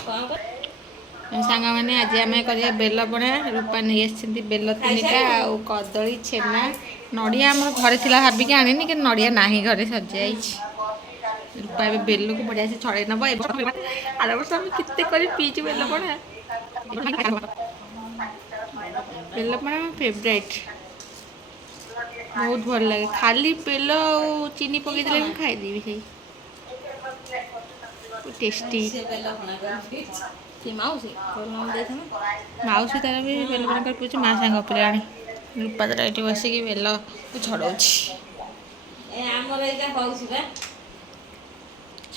सांग मैंने आज आम कर बेल पणा रूपा नहीं आसी बेल 3टा आउ कदली छेना नड़िया आम घर थी भाविकी आनी कि नड़िया ना घरे सजा रूपा ए बेल को बढ़िया से छड़े नब आर वर्ष आम के पीचु बेल पणा बेल पणा फेवरेट बहुत भल लगे खाली बेल चीनी पकई दे खाईदेवी से टेस्टी माउसी तार भी बेल बना कर पूछे माँ सांग पे आनी रूपा तार ये बसिक बेल छड़ा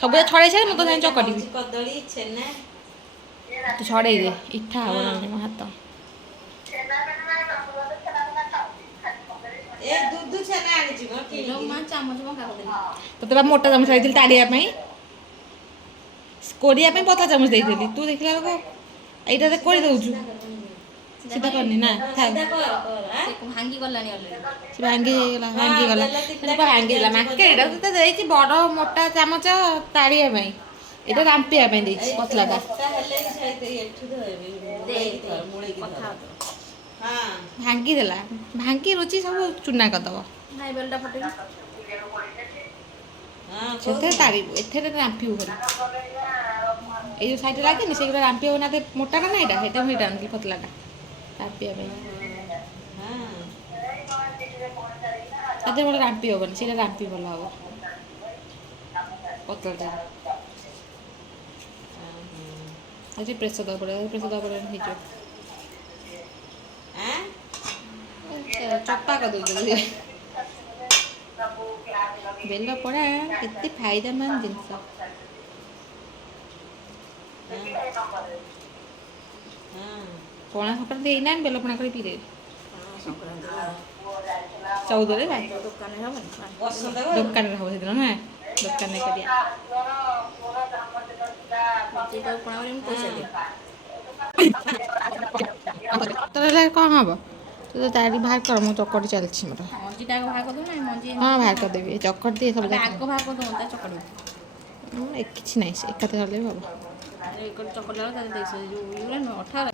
सब छड़े सारे मुझे तो चकटी कदली छेना तू छड़े दे इठा हम मो हाथ तो मोटा चामच आई ताड़िया कोरिया पता चामच देती तू देखला लोक এইটা করে দଉଛୁ सीधा करनी ना भांगी गलानी से भांगी गला भांगी गला माके एटा तो देछि बड़ मोटा चामच ताड़िया में एटा रांपिया में देछि पतला का भांगी देला भांगी रुचि सब चूना कर दबो नाइ बेलटा फटे सेथे तारिबो एथेरे रांपिउ करी ये जो साइड लगे नि सेगुला रांपिया ना मोटा का ना एटा हेटा हेटा आनली पतला का रांपिया में आते बड़ रांपी होबनी सेटा रांपी भल हबो पतला आज प्रेसर दा पड़े हे जो चप्पा कर दो बेल पड़ा केते फायदामंद जिनस पणा संक्रांति ना बेल पणा कर पी दे 14 रे दुकान रे हो सेदिन ना दुकान रे करिया तोरे कौन हम तू तो तारी बाहर कर मु चकटी चलछि मोर मंजीटा को बाहर कर दो ना मंजी हां बाहर कर देबी चकट दे सब आग को बाहर कर दो ता चकड़ी एक किछ नै से एकते करले बाबा एक चकट ला ता देखो जो यूरा न 18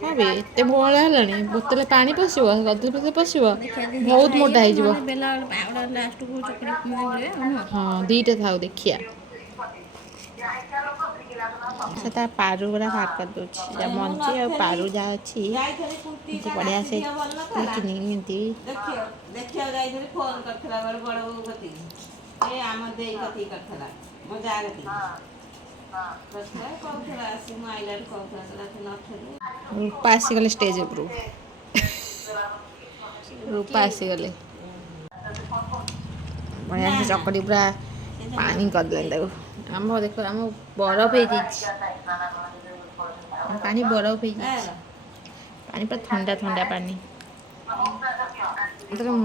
हाँ बे एत बड़ा है बोतल पानी पशो गदल पे पशो बहुत मोटा हो हाँ दीटा था देखिया से तार पारु गुड़ा बाहर कर दे मंजी आ पारु जहाँ अच्छी बढ़िया से रूपा आसीगले स्टेज उपरू रूपा आसीगले बढ़िया से चकटी पूरा पानी करदे आम देखो आम बरफ हो पानी बरफ हो पानी पूरा ठंडा ठंडा पानी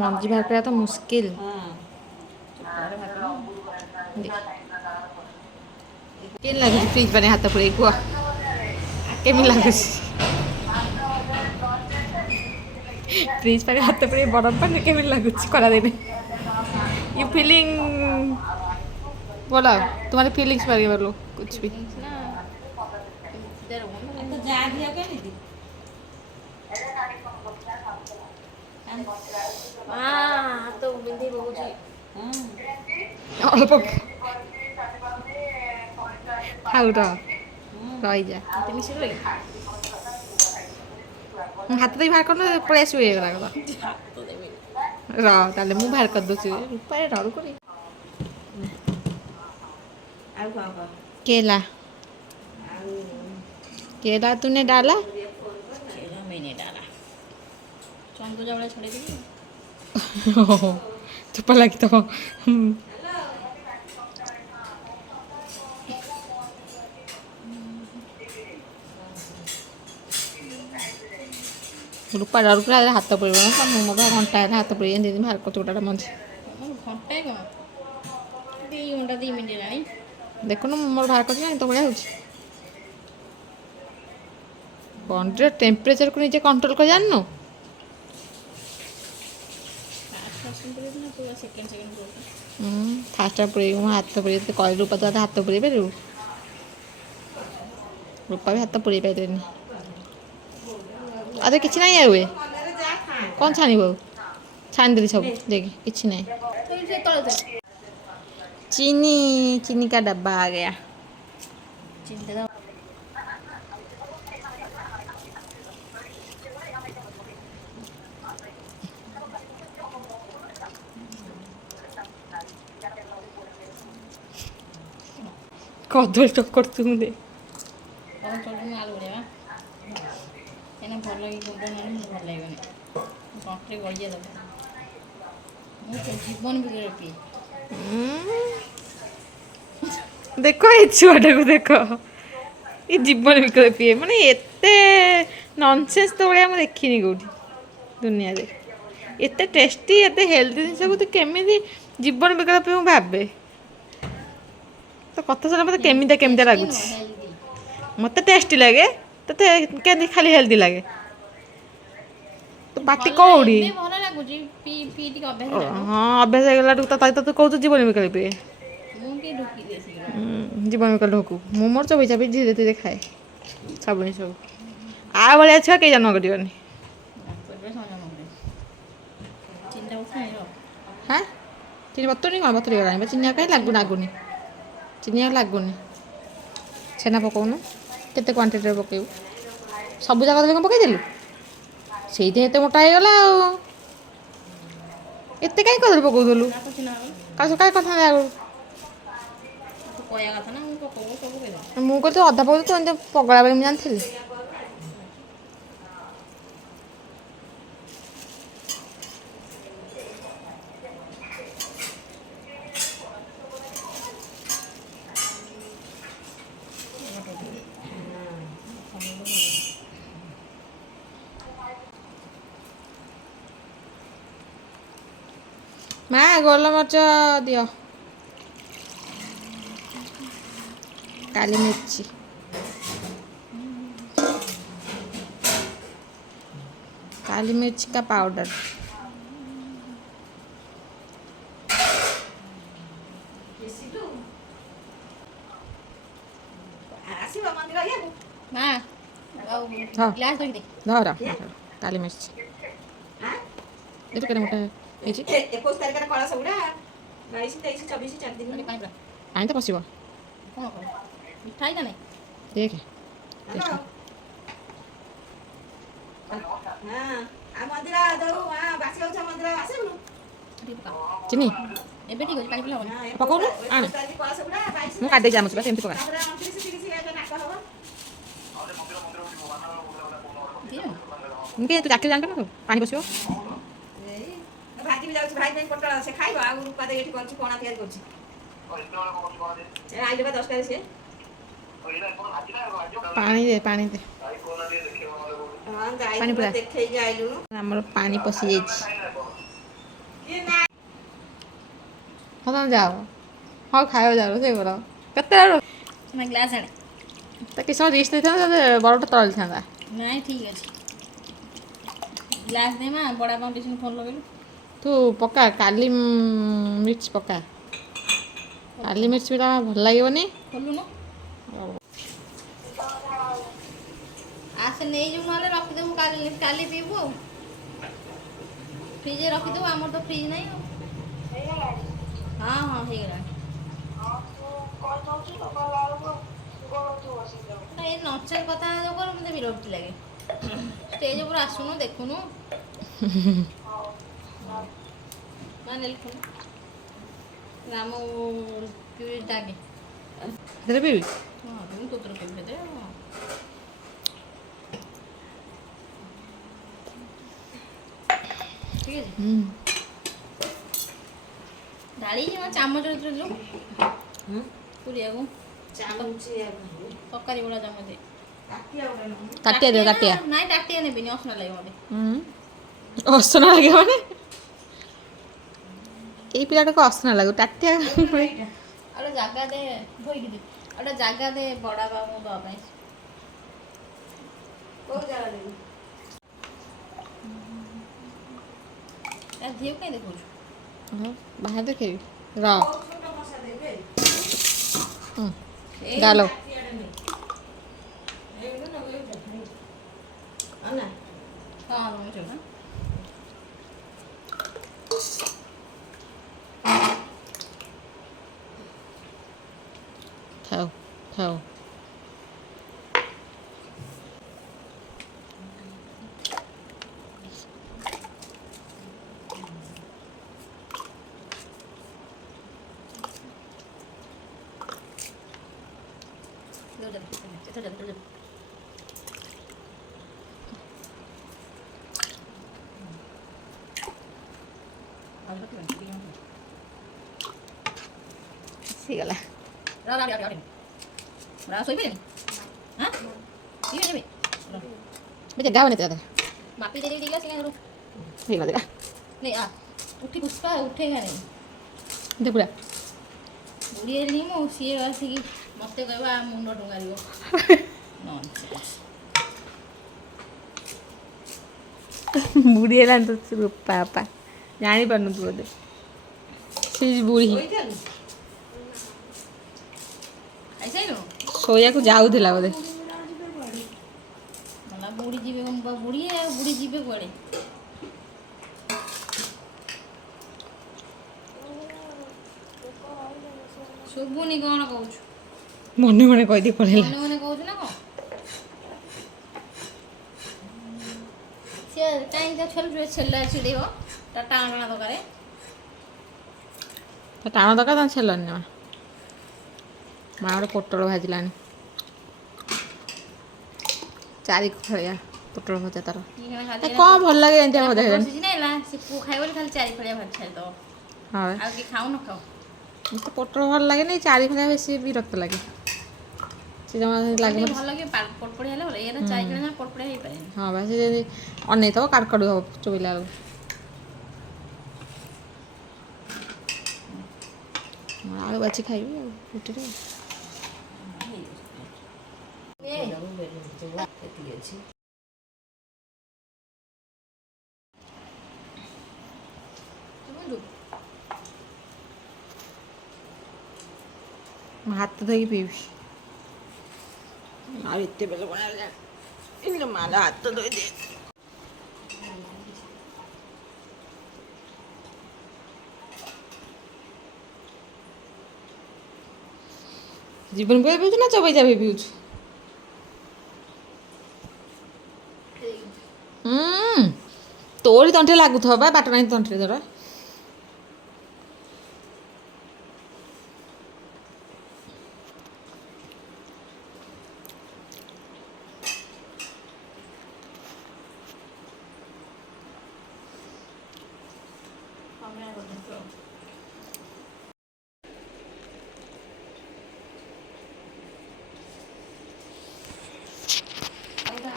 मंजी बाहर करा तो मुश्किल केन लगे फ्रिज पानी हाथ पुरे कुआ केमी लगे फ्रिज पानी हाथ पुरे बरफ पानी केमी लगे करा देने यू फीलिंग बोला तुम्हारे फीलिंग्स पर बोलो कुछ भी तो बिंदी बहुत अल्प खाऊ रही जा हाथ तो बाहर कर पड़े आस रे मुझे बाहर कर दूसरी रूपा डर कर केला केला तूने डाला मैंने डाला चंदू जबड़ा छोड़ दी चुप लगी तो रूपा डर कर हाथ पड़े ना घंटा हाथ पड़े बाहर कर चोटा मंजी घंटा क्या 2 मिनट देखो ना मोर बाहर कर तो बढ़िया हो ବଣ୍ଡିର ଟେମ୍ପରେଚରକୁ ନିଜେ କଣ୍ଟ୍ରୋଲ କରି ଜାଣିନୁ? ଫାଷ୍ଟ ପୁରେଇବୁ ମୋ ହାତ ପୁରେଇ କହିଲୁ ରୂପା ତୁ ହାତ ପୁରେଇ ପାରିବୁ? ରୂପା ବି ହାତ ପୁରେଇ ପାରିବେନି। ଆଉ ତ କିଛି ନାହିଁ ଆଉ ଏ କ'ଣ ଛାଣିବୁ ଆଉ? ଛାଣିଦେଲି ସବୁ ଦେଖି କିଛି ନାହିଁ। चीनी चीनी का डब्बा आ गया। कदल टक्कर तुम दे आलू भर लगे गुंड ना भल लगे कंटे गलिया दब जीवन भी पी देखो ये छुआटा को देख ये जीवन विकल पीए माने एते नॉनसेंस तो भाई हम देखिनी कोठी दुनिया रे एते टेस्टी एते हेल्दी जिनस को तू केमिति जीवन विकल पीऊ भाबे तो कथा सुना मत केमिता केमिता लागु मत टेस्टी लगे तो केमती खाली हेल्दी लगे तो पार्टी कौड़ी भल लगुच पी पी टी अभ्यास हाँ अभ्यास हो गला तो कहू जीवन विकल पीए जीवन विकल ढोकू मु मोर चबई चाबी धीरे धीरे खाए सब सब आ भाया छुआ कई जन्म करनी हाँ चीनी बतुरी कौन बतुरी गला चीनी कहीं लगुनि चीनी लगुनि छेना पकाउनु केते क्वांटिटी पकेबू सब जाक कौन पकईदेलु से मोटा हो गला एत कहीं कदली पकाउलु कहीं कथा आगु मुझे अधा पकड़ तू एम पगला बेले मुझे जानी माँ गोल मर्च दियो काली मिर्ची काली मिर्च का पाउडर ग्लास दे धर काली मिर्च ये तो मोटा है 21 तारिखर कळा सबुडा 22 23 24 4 दिन आई तो पशिबो कौन मिठाई का नहीं देख हां आ मंदिरा दऊ हां बासी होछ मंदिरा आसेनु चिनी एबे ठीक हो काई पिला पकाउनु आने तारिख कळा सबुडा 22 मु काटे जामु बस एमती पका तापर 29 30 एटा नाका हबो इनके तू जाके जान कर पानी पसिबो भाजी भी जाउछ भाई भाई पटल से खाइबो आ रूपा दे एठी करछु कोना तयार करछु ए आइले बा 10 तारिख से पानी दे हां गाई पानी पूरा देखै के आइलु हमर पानी पसी जाइछि हम जाओ हाँ खाओ जाओ से करो कते मैं ग्लास आने तो किस रिस्ट देता बड़टा तल था नहीं ठीक अच्छे ग्लास दे माँ बड़ा कॉम्पिटिशन फोन लगे तू पका काली मिर्च पका काली मिर्च भी भल लगे खोलु न आसे नहीं जो ना रखिदेबू काली पीबू फ्रिज रखिदेबू आमर तो फ्रिज नहीं हाँ हाँ हो गला ये नचर कथा कर मत विरक्ति लगे स्टेज ऊपर आसुनु देखुनु ना लिखुनु राम क्यूरी दागे तेरे भी हाँ तुम तो तरफ पे दे ठीक है डाली जो चामच रे जो पूरी आगो चामच तकारी बड़ा चामच दे काटिया दे काटिया नहीं टाटिया ने बिनी असना लगे मते असना लगे माने ए पिलाटा को असना लागो टाटिया अरे जागा दे धोई दे अरे जागा दे बड़ा बाबू दो भाई କୋଉ ଜାଗା ଦେବି? ଝିଅ କାଇଁ ଦେଖୁଛୁ? ବାହାରେ ଦେଖେଇବି ର କୋଉ ଛୋଟ ମଶା ଦେବି? ଏଇ ଗାଲୋ ମାଟିଆଡେ ନେ। ଏଇଠୁ ନା ଏଇଠୁ? ଅନା। ହଁ ରହୁଛୁ ନା। ଖାଉ ଖାଉ ଆସିଗଲା ଜାଗା ହବନି ତ ମାପି ଦେଇ ଦେଇକି ଆସିଲା ଘରୁ ହେଇଗଲା ଜାଗା ନେଇ ଆ ଉଠି ପୁଷ୍ପା ଉଠେ ଗାନେ ଦେଖୁଡ଼ା ବୁଢ଼ୀ ହେଲିଣି ମୁଁ ସିଏ ଆସିକି ମୋତେ କହିବା ମୁଣ୍ଡ ଟଙ୍ଗାରିବ ବୁଢ଼ୀ ହେଲାଣି ତ ରୂପା ବାପା ଜାଣିପାରୁନୁ ତୁ ବୋଧେ ସେ ବୁଢ଼ୀ ଶୋଇଥାନ୍ତି। ଖାଇସାଇଲୁ ଶୋଇବାକୁ ଯାଉଥିଲା ବୋଧେ ମଲା ବୁଢ଼ୀ ଯିବେ ବୁଢ଼ୀ ଆଉ ବୁଢ଼ୀ ଯିବେ କୁଆଡ଼େ ଶୁଭୁନି କ'ଣ କହୁଛୁ ମନେ ମନେ କହିଦେଇ ପଳେଇଲା ମନେ ମନେ କହୁଛୁ ନା କ'ଣ ସିଏ କାହିଁକି ତା ଛେଲା ଛିଡ଼େଇବ ତା ଟାଣ ଟାଣ ଦରକାର ତା ଟାଣ ଦରକାର ତାଙ୍କ ଛେଲନି ଜମା ମା ଗୋଟେ ପୋଟଳ ଭାଜିଲାଣି ଚାରି ଖଳିଆ ପୋଟଳ ଭଜା ତାର କ'ଣ ଭଲ ଲାଗେ ଏମିତିଆ ଭଜା ଖାଇଲାଣି ସିଜିନ୍ ହେଲା ସେ ପୁଅ ଖାଇବ ବୋଲି ଖାଲି ଚାରି ଫଳିଆ ଭାଜି ଛାଡ଼ିଦେବ ହଁ ଆଉ କି ଖାଉ ନ ଖାଉ ମତେ ପୋଟଳ ଭଲ ଲାଗେନି ଚାରି ଖଳିଆ ବେଶୀ ବିରକ୍ତ ଲାଗେ ସେ ଜମା ଲାଗେ ଟିକେ ଭଲ ଲାଗେ ପଟପଡ଼ିଆ ହେଲେ ଭଲ ଏଇଟା ଚାରି ଫଳିଆ ପଟପଡ଼ିଆ ହେଇପାରେନି ହଁ ବା ସେ ଯଦି ଅନେଇଥିବ କାଡ଼ୁ କାଡ଼ୁ ହବ ଚୋଇଲା ବେଳକୁ ଆଳୁ ବାଛି ଖାଇବି ଆଉ ରୁଟିରେ ଏତିକି ଅଛି। ମୁଁ ହାତ ଧୋଇକି ପିଇବି ଆଉ ଏତେ ବେଳ ବଣା ମାଲା ହାତ ଧୋଇଦିଏ ଜୀବନ ପିଇ ପିଉଛୁ ନା ଚୋବେଇ ଚାବେଇ ପିଉଛୁ ତୋରି ତଣ୍ଟିରେ ଲାଗୁଥିବ ବା ବାଟ ନାହିଁ ତଣ୍ଟିରେ ଧର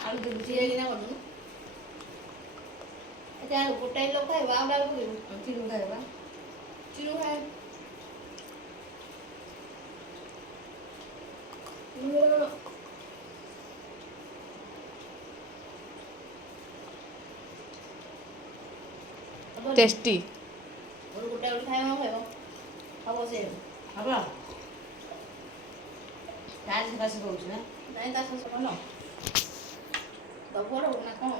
ଆଳୁ ଦେବୁ ଚିରାଇକିନା କରିଦେବୁ ଆଚ୍ଛା ଗୋଟାଏ ଲୋକ ଖାଇବ ଆଉ ଆଳୁ ପକେଇବୁ ଚିରୁ ଖାଇବା ଚିରୁ ଖାଏ টেস্টি ଗୋଟାଏ ଗୋଟେ ଖାଇବା ଖାଇବ ହବ ସେ ହବ ତାରି ସକାଶେ କହୁଛୁ ନା ନାଇଁ ତା ଶାଶୁ ଭଲ ଦବୁ ନା କ'ଣ